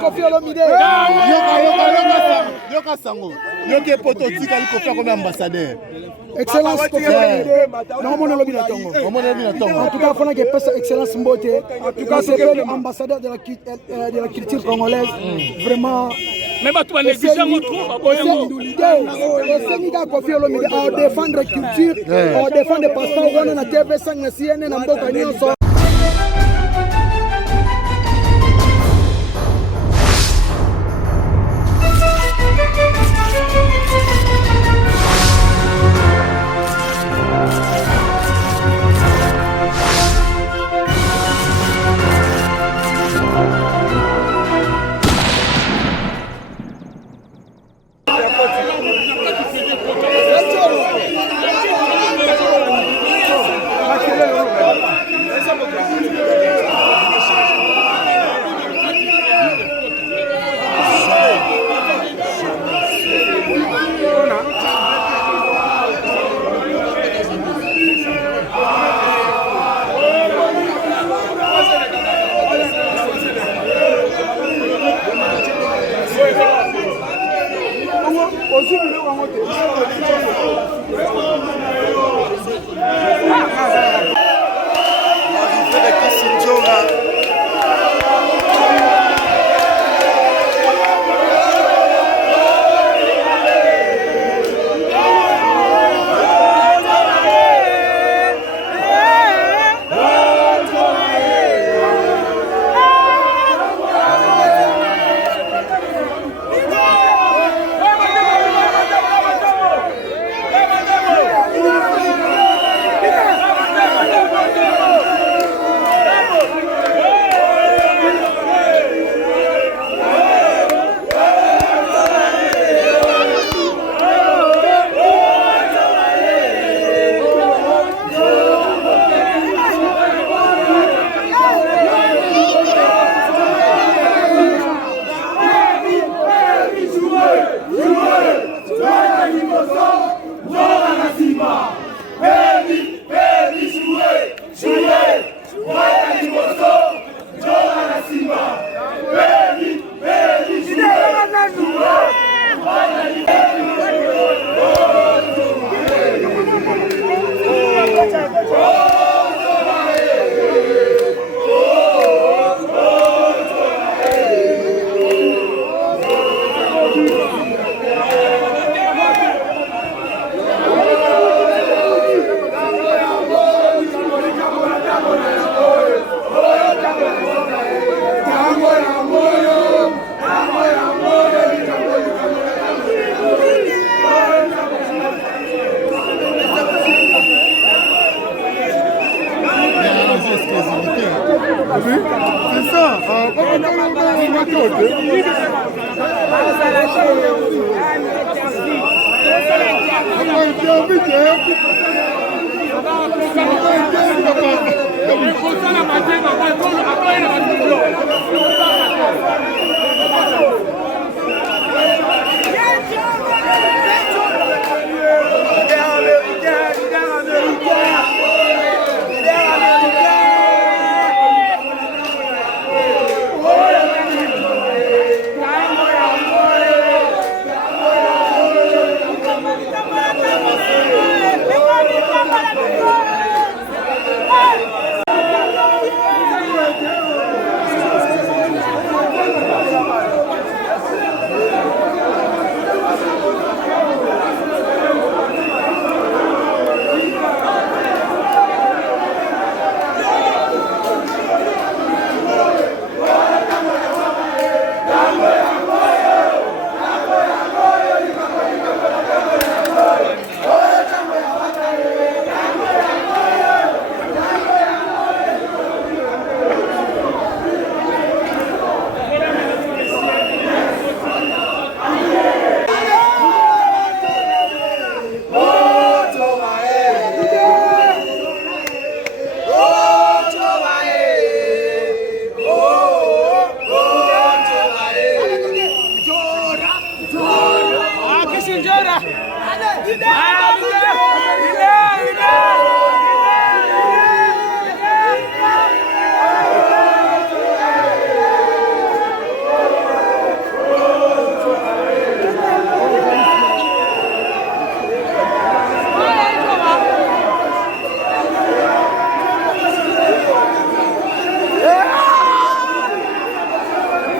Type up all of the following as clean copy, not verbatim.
Kofi Olomide. Yoka Sango. Yoka poto tika liko faire comme ambassadeur. Excellence Kofi Olomide. Non mon Olomide Tongo. En tout cas, il faut que excellence Mbote. En tout cas, c'est l'ambassadeur de la culture congolaise. Vraiment. Même à toi, les gens Kofi Olomide à défendre la culture, à défendre les passeports, on a TV5 na CNN na mboka nyonso.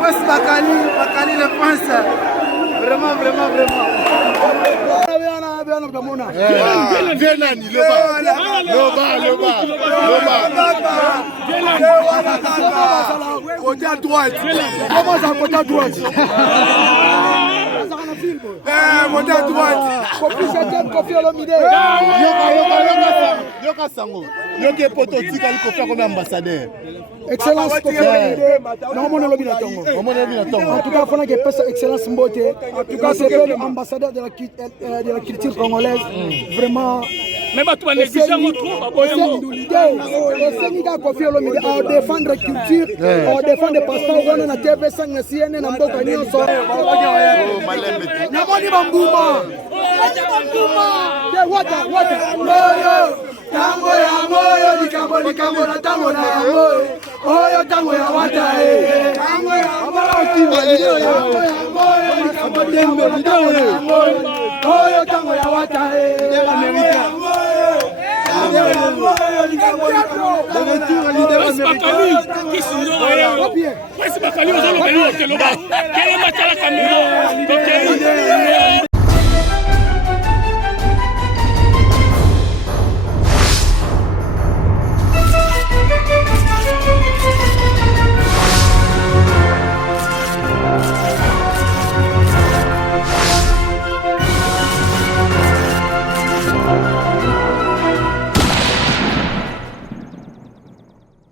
Prince Bakali le prince. Vraiment. Côté à droite. Comment ça, côté à droite? Côté à droite. Kofi Olomide. Yoka Sango. Yoka Pototi Kali Kofi comme ambassadeur. Excellence Kofi Olomide. Non, mon Olomide à Tongo. En tout cas, il faut que ça excellence Mbote. En tout cas, c'est l'ambassadeur de la culture congolaise. Vraiment. Mais tu vas négliger Kofi Olomide à défendre la culture, à défendre les passeports, on a TV5 na CNN na mboka nyonso. Na moni bambuma. Wata. Tango ya moyo likambo na tango na yango. Oyo tango ya wata Tango ya moyo likambo dembe Oyo tango ya wata Bakali